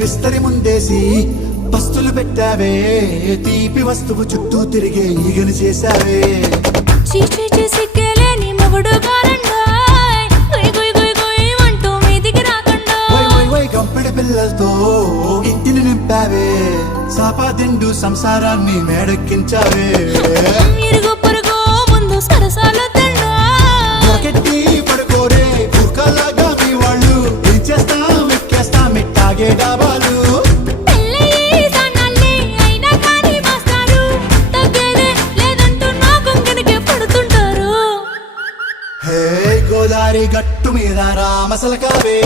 విస్తరి ముందేసి పస్తులు పెట్టావే తీపి వస్తువు చుట్టూ తిరిగే ఈగలు చేశావే చీచీ చేసి కేలేని మొగుడు గారండాయ్ గుయ్ గుయ్ గుయ్ గుయ్ అంటూ మీదికి రాకుండా గంపెడి పిల్లలతో ఇంటిని నింపావే సాపాదిండు సంసారాన్ని మేడెక్కించావే ఇరుగు పొరుగు ముందు సరసాల తండా మొరకెట్టి పడుకోరే బుర్కలాగా మీ వాళ్ళు ఏం చేస్తాం ఎక్కేస్తాం ఇట్టాగే డాబాలు పెళ్ళయి సన్నాళ్ళే అయినా కానీ మాస్తారు తగ్గేదే లేదంటూ నా కొంగనికే పడుతుంటారు హే గోదారి గట్టు మీద రామసలకావే